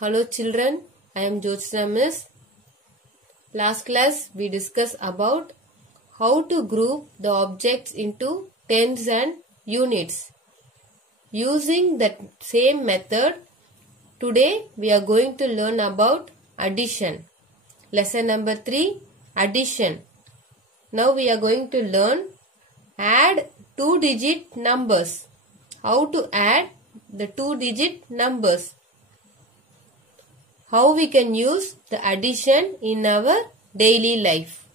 Hello children, I am Jyotsna Miss. Last class we discussed about how to group the objects into tens and units. Using that same method, today we are going to learn about addition. Lesson number 3, addition. Now we are going to learn add 2-digit numbers. How to add the 2-digit numbers. How we can use the addition in our daily life.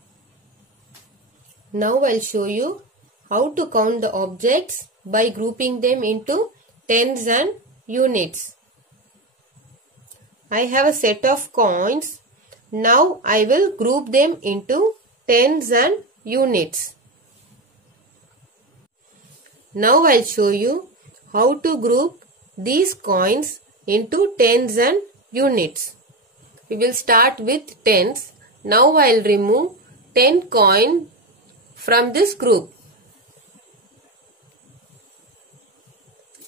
Now I'll show you how to count the objects by grouping them into tens and units. I have a set of coins. Now I will group them into tens and units. Now I'll show you how to group these coins into tens and units. We will start with tens. Now I will remove 10 coins from this group.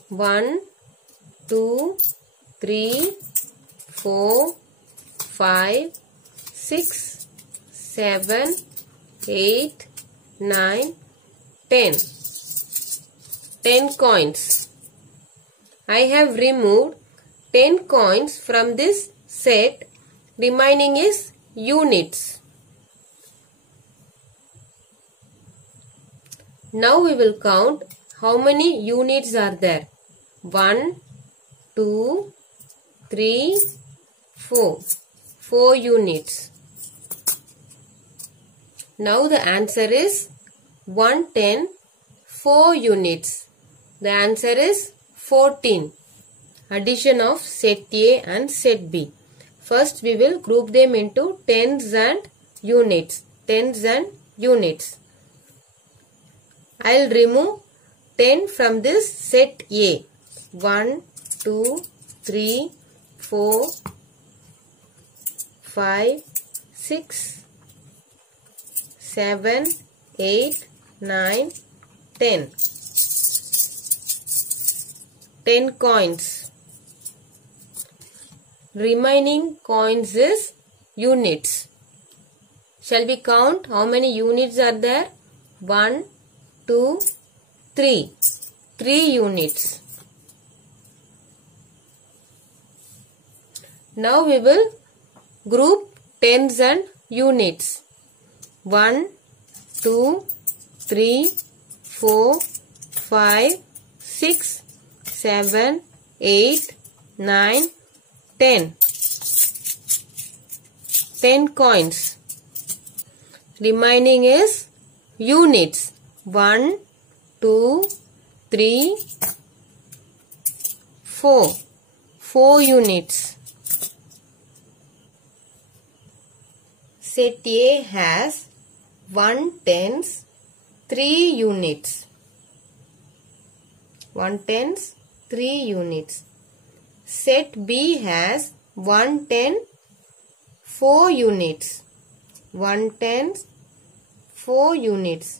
1, 2, 3, 4, 5, 6, 7, 8, 9, 10. 10 coins. I have removed 10 coins from this set. Remaining is units. Now we will count how many units are there. 1, 2, 3, 4. 4 units. Now the answer is 110, 4 units. The answer is 14. Addition of set A and set B. First we will group them into tens and units. Tens and units. I will remove 10 from this set A. 1, 2, 3, 4, 5, 6, 7, 8, 9, 10. 10 coins. Remaining coins is units. Shall we count how many units are there? 1, 2, 3. 3 units. Now we will group tens and units. 1, 2, 3, 4, 5, 6, 7, 8, 9, 10. 10 coins. Remaining is units. 1, 2, 3, 4. 4 units. Set A has 1 tens, 3 units. 1 tens, 3 units. Set B has 1 10, 4 units. 1 tens, 4 units.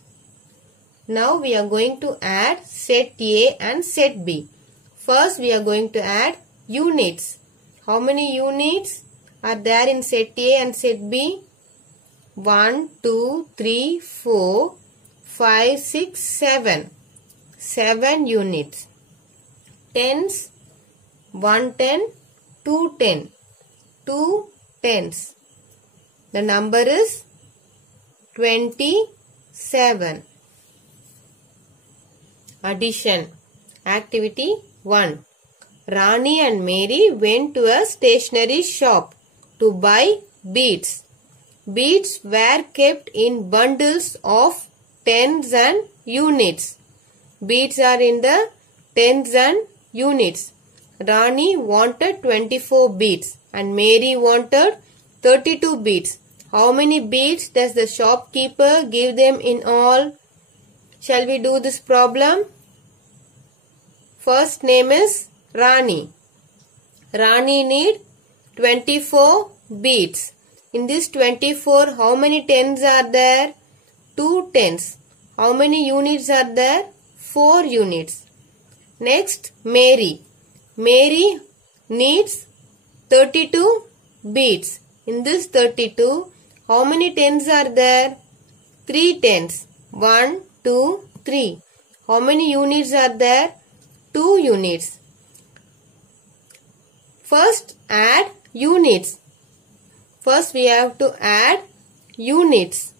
Now we are going to add set A and set B. First we are going to add units. How many units are there in set A and set B? 1, 2, 3, 4, 5, 6, 7. 7 units. Tens. 110, 210. 2 tens. The number is 27. Addition. Activity 1. Rani and Mary went to a stationery shop to buy beads. Beads were kept in bundles of tens and units. Beads are in the tens and units. Rani wanted 24 beads and Mary wanted 32 beads. How many beads does the shopkeeper give them in all? Shall we do this problem? First name is Rani. Rani need 24 beads. In this 24, how many tens are there? 2 tens. How many units are there? 4 units. Next, Mary. Mary needs 32 beads. In this 32, how many tens are there? 3 tens. 1, 2, 3. How many units are there? 2 units. First, add units. First, we have to add units.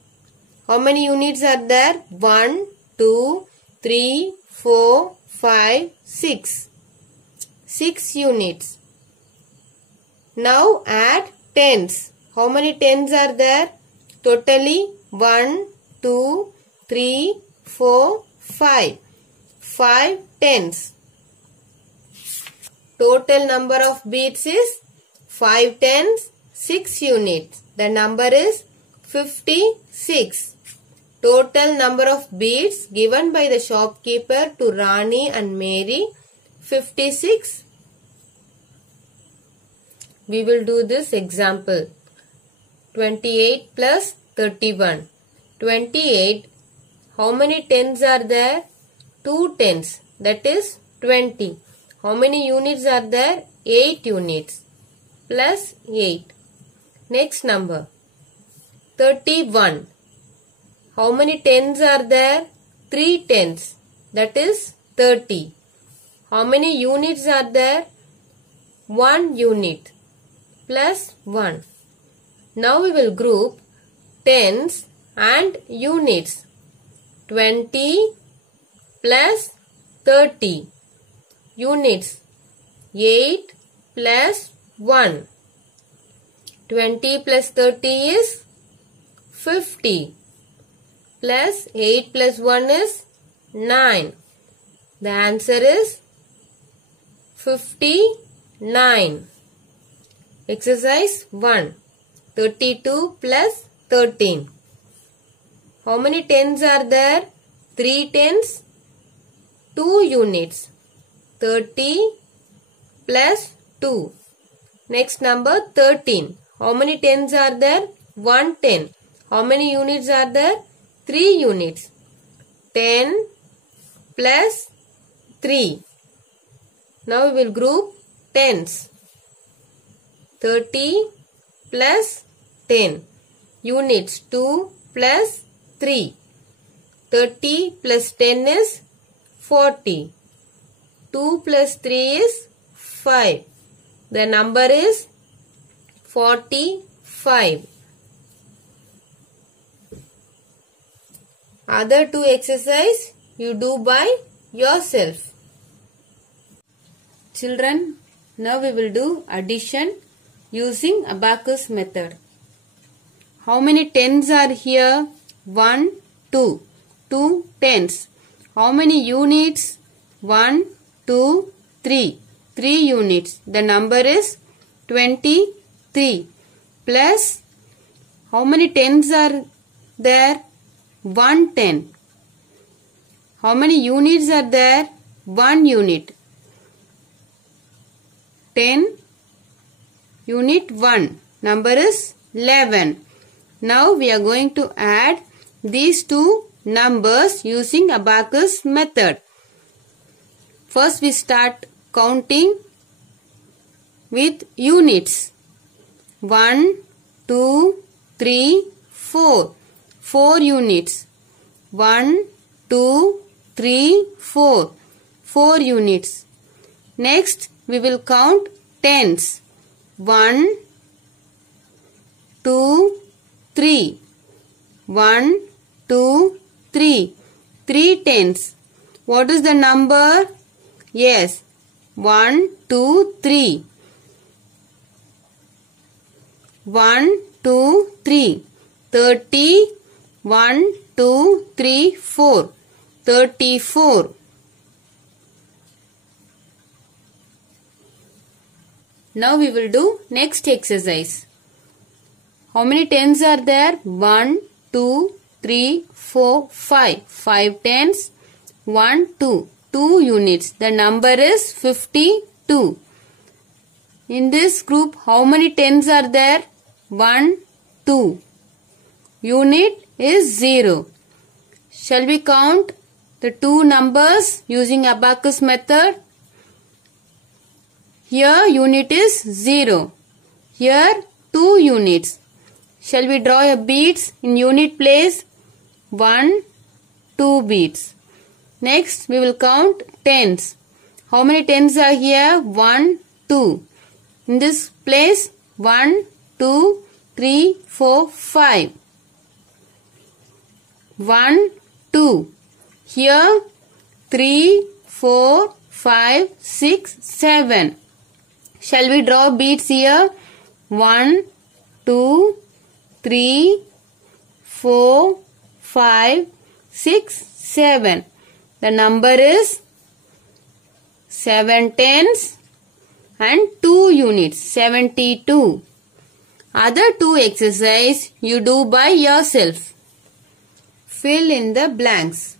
How many units are there? 1, 2, 3, 4, 5, 6. 6 units. Now add tens. How many tens are there? Totally 1, 2, 3, 4, 5. 5 tens. Total number of beads is 5 tens, 6 units. The number is 56. Total number of beads given by the shopkeeper to Rani and Mary, 56. We will do this example. 28 plus 31. 28. How many tens are there? 2 tens. That is 20. How many units are there? 8 units. Plus 8. Next number. 31. How many tens are there? 3 tens. That is 30. How many units are there? 1 unit. Plus 1. Now we will group tens and units. 20 plus 30. Units. 8 plus 1. 20 plus 30 is 50. Plus 8 plus 1 is 9. The answer is 59. Exercise 1. 32 plus 13. How many tens are there? 3 tens, 2 units. 30 plus 2. Next number 13. How many tens are there? 1 ten. How many units are there? 3 units. 10 plus 3. Now we will group tens. 30 plus 10. Units 2 plus 3. 30 plus 10 is 40. 2 plus 3 is 5. The number is 45. Other two exercise you do by yourself. Children, now we will do addition using abacus method. How many tens are here? 1, 2. 2 tens. How many units? 1, 2, 3. 3 units. The number is 23. Plus, how many tens are there? 1 ten. How many units are there? 1 unit. 10 unit 1. Number is 11. Now we are going to add these two numbers using abacus method. First we start counting with units. 1, 2, 3, 4. 4 units. 1, 2, 3, 4. 4 units. Next we will count tens. 1, 2, 3. 1, 2, 3. 3 tens. What is the number? Yes. 1, 2, 3. 1, 2, 3. 30. 1, 2, 3, 4. 34. Now we will do next exercise. How many tens are there? 1, 2, 3, 4, 5. 5 tens. 1, 2. 2 units. The number is 52. In this group, how many tens are there? 1, 2. Unit is 0. Shall we count the two numbers using abacus method? Here unit is 0. Here 2 units. Shall we draw a beads in unit place? 1, 2 beads. Next we will count tens. How many tens are here? 1, 2. In this place 1, 2, 3, 4, 5. 1, 2. Here 3, 4, 5, 6, 7. Shall we draw beads here? 1, 2, 3, 4, 5, 6, 7. The number is 7 tens and 2 units, 72. Other 2 exercise you do by yourself. Fill in the blanks.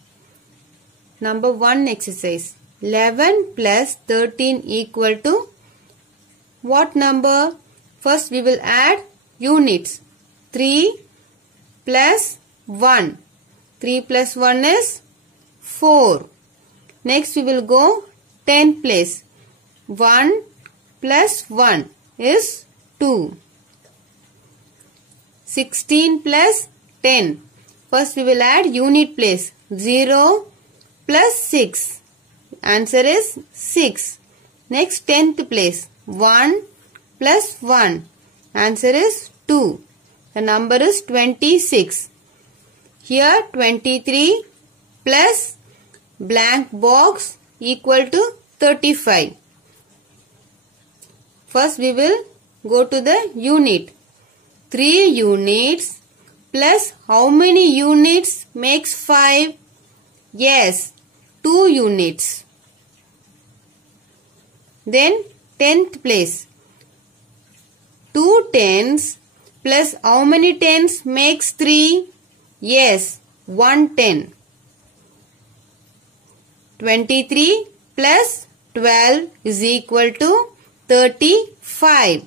Number 1 exercise. 11 plus 13 equal to what number? First we will add units. 3 plus 1. 3 plus 1 is 4. Next we will go 10 place. 1 plus 1 is 2. 16 plus 10. First we will add unit place. 0 plus 6. Answer is 6. Next 10th place. 1 plus 1. Answer is 2. The number is 26. Here 23 plus blank box equal to 35. First we will go to the unit. 3 units plus how many units makes 5? Yes, 2 units. Then 10th place. 2 tens plus how many tens makes 3? Yes, 1 10. 23 plus 12 is equal to 35.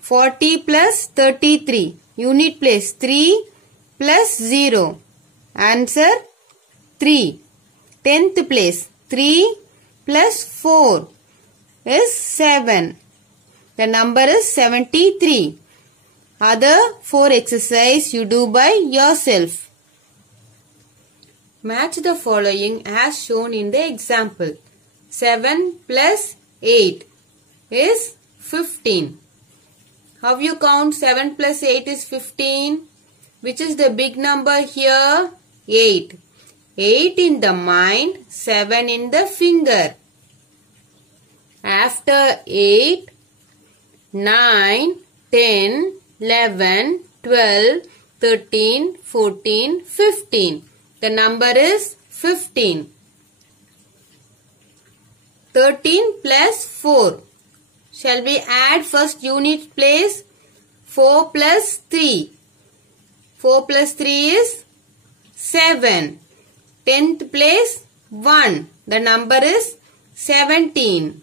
40 plus 33. Unit place 3 plus 0. Answer 3. 10th place 3 plus 4 is 7. The number is 73. Other 4 exercise you do by yourself. Match the following as shown in the example. 7 plus 8 is 15. How you count 7 plus 8 is 15? Which is the big number here? 8. 8 in the mind, 7 in the finger. After 8, 9, 10, 11, 12, 13, 14, 15. The number is 15. 13 plus 4. Shall we add first unit place? 4 plus 3. 4 plus 3 is 7. 10th place 1. The number is 17.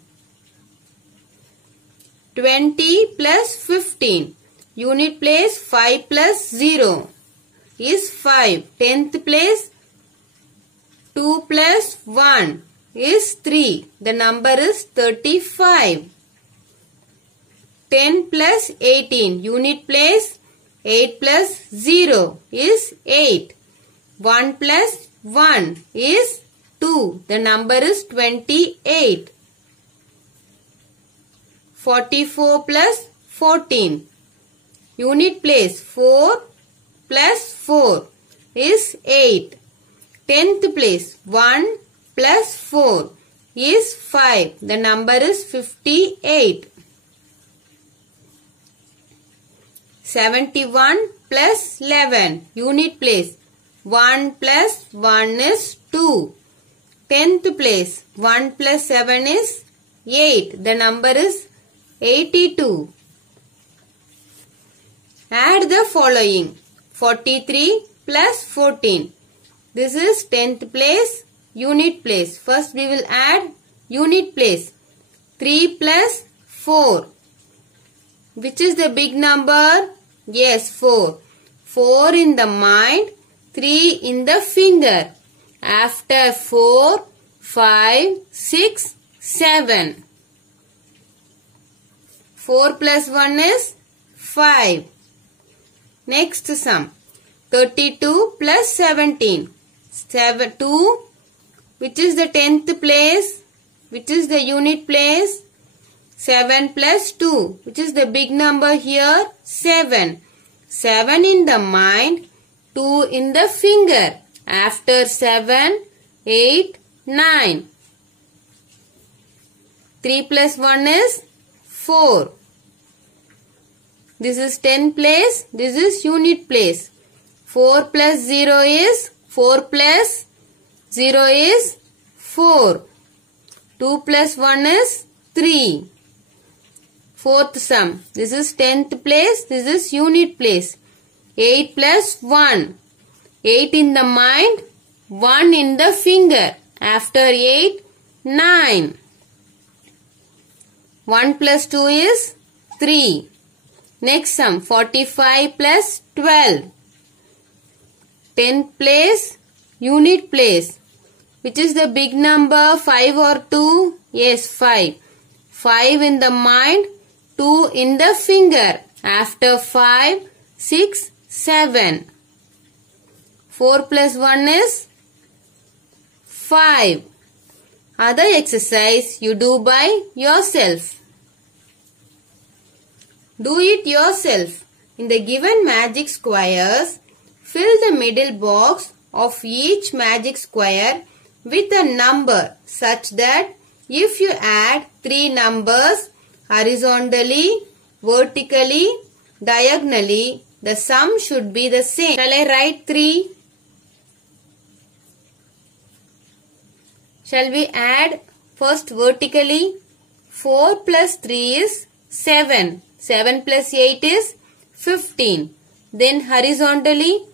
20 plus 15. Unit place 5 plus 0 is 5. 10th place 2 plus 1 is 3. The number is 35. 10 plus 18. Unit place 8 plus 0 is 8. 1 plus 1 is 2. The number is 28. 44 plus 14. Unit place 4 plus 4 is 8. 10th place 1 plus 4 is 5. The number is 58. 71 plus 11. Unit place 1 plus 1 is 2. 10th place 1 plus 7 is 8. The number is 82. Add the following. 43 plus 14. This is 10th place, unit place. First we will add unit place. 3 plus 4. Which is the big number? Yes, 4. 4 in the mind, 3 in the finger. After 4, 5, 6, 7. 4 plus 1 is 5. Next sum. 32 plus 17. 2. Which is the 10th place? Which is the unit place? 7 plus 2. Which is the big number here? 7. 7 in the mind. 2 in the finger. After 7, 8, 9. 3 plus 1 is 4. This is 10 place. This is unit place. 4 plus 0 is 4 plus 0 is 4. 2 plus 1 is 3. Fourth sum. This is 10th place. This is unit place. 8 plus 1. 8 in the mind. 1 in the finger. After 8, 9. 1 plus 2 is 3. Next sum. 45 plus 12. 10th place. Unit place. Which is the big number? 5 or 2? Yes, 5. 5 in the mind. 2 in the finger. After 5, 6, 7. 4 plus 1 is 5. Other exercise you do by yourself. Do it yourself. In the given magic squares, fill the middle box of each magic square with a number such that if you add 3 numbers horizontally, vertically, diagonally, the sum should be the same. Shall I write 3? Shall we add first vertically? 4 plus 3 is 7. 7 plus 8 is 15. Then horizontally,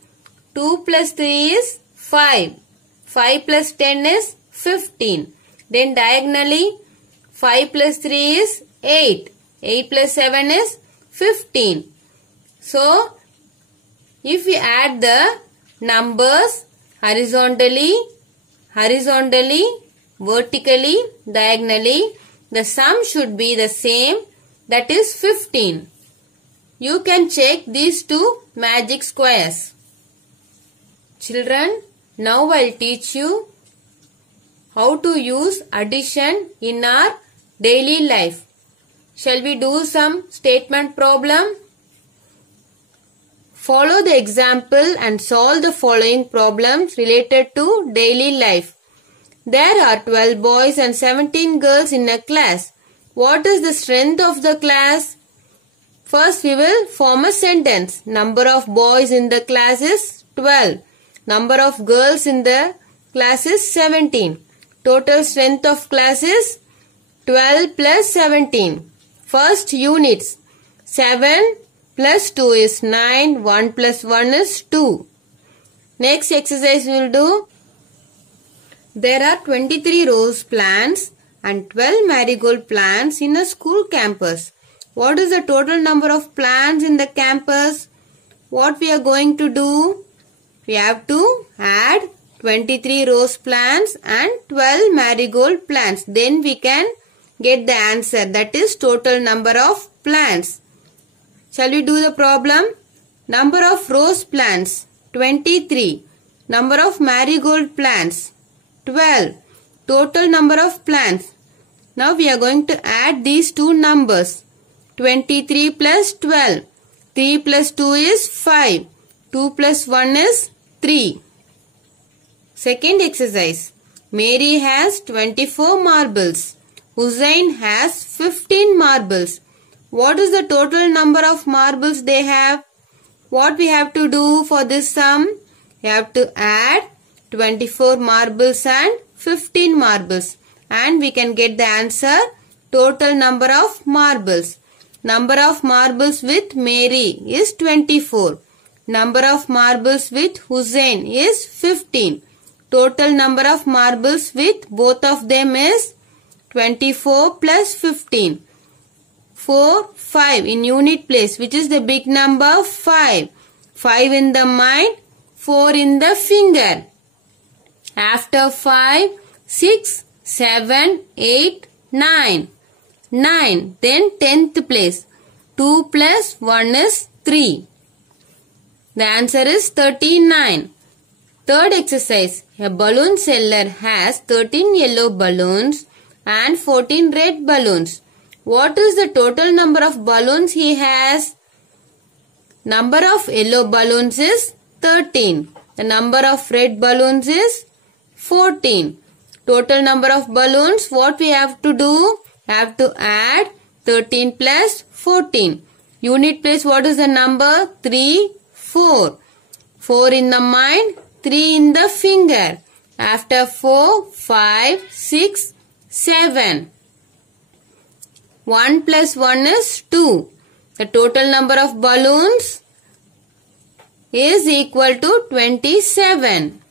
2 plus 3 is 5. 5 plus 10 is 15. Then diagonally, 5 plus 3 is 8. 8 plus 7 is 15. So, if we add the numbers horizontally, vertically, diagonally, the sum should be the same, that is 15. You can check these two magic squares. Children, now I will teach you how to use addition in our daily life. Shall we do some statement problem? Follow the example and solve the following problems related to daily life. There are 12 boys and 17 girls in a class. What is the strength of the class? First we will form a sentence. Number of boys in the class is 12. Number of girls in the class is 17. Total strength of class is 12 plus 17. First units. 7 plus 2 is 9. 1 plus 1 is 2. Next exercise we will do. There are 23 rose plants and 12 marigold plants in a school campus. What is the total number of plants in the campus? What we are going to do? We have to add 23 rose plants and 12 marigold plants. Then we can get the answer. That is total number of plants. Shall we do the problem? Number of rose plants 23. Number of marigold plants 12. Total number of plants. Now we are going to add these two numbers. 23 plus 12. 3 plus 2 is 5. 2 plus 1 is 3. Second exercise. Mary has 24 marbles. Hussain has 15 marbles. What is the total number of marbles they have? What we have to do for this sum? We have to add 24 marbles and 15 marbles. And we can get the answer, total number of marbles. Number of marbles with Mary is 24. Number of marbles with Hussain is 15. Total number of marbles with both of them is 24 plus 15. 4, 5 in unit place, which is the big number 5. 5 in the mind, 4 in the finger. After 5, 6, 7, 8, 9. 9. Then 10th place. 2 plus 1 is 3. The answer is 39. Third exercise. A balloon seller has 13 yellow balloons and 14 red balloons. What is the total number of balloons he has? Number of yellow balloons is 13. The number of red balloons is 14. Total number of balloons, what we have to do? Have to add 13 plus 14. Unit place, what is the number? 3, 4. 4 in the mind, 3 in the finger. After 4, 5, 6, 7. 1 plus 1 is 2. The total number of balloons is equal to 27.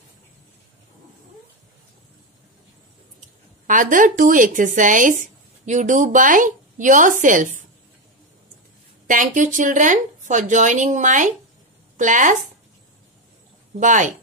Other two exercise you do by yourself. Thank you children for joining my class. Bye.